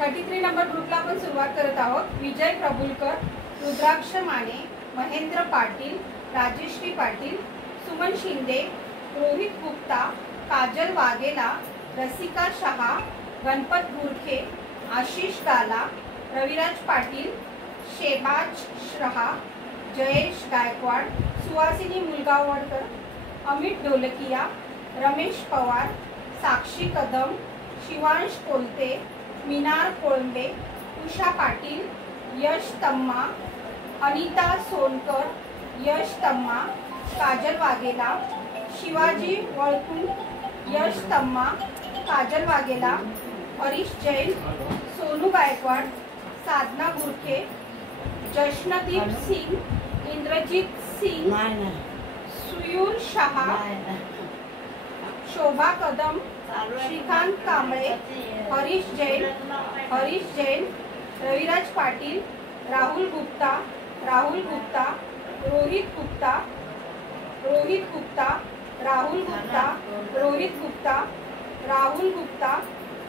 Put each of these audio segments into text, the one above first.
33 number ग्रुपला आपण सुरुवात करत आहोत। विजय प्रभुलकर, रुद्राक्ष माने, महेंद्र पाटील, राजेश्री पाटील, सुमन शिंदे, रोहित गुप्ता, काजल वाघेला, रसिका शहा, गणपत गुरखे, आशिष गाला, रविराज पाटील, शेबाज श्रहा, जयेश गायकवाड, सुहासिनी मुलगावकर, अमित ढोलकिया, रमेश पवार, साक्षी कदम, शिवांश कोलते, मिनार कोळंबे, उषा पाटील, यश तम्मा, अनिता सोनकर, यश तम्मा, काजल वाघेला, शिवाजी वळकू, यश तम्मा, काजल वाघेला, हरीश जैन, सोनू गायकवाड, साधना गुरखे, जशनदीप सिंग, इंद्रजीत सिंग, सुयूर शहा, शोभा कदम, श्रीकांत कांबळे, हरीश जैन, रविराज पाटील, राहुल गुप्ता, रोहित गुप्ता, रोहित गुप्ता,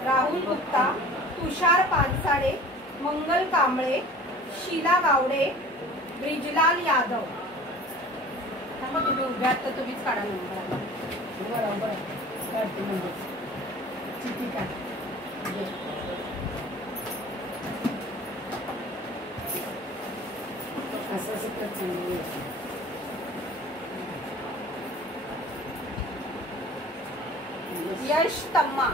राहुल गुप्ता, तुषार पानसाडे, मंगल कांबळे, शीला गावडे, ब्रिजलाल यादव। तुम्ही उभ्यात तर तुम्हीच काढा नंबर। बरोबर यश तम्मा।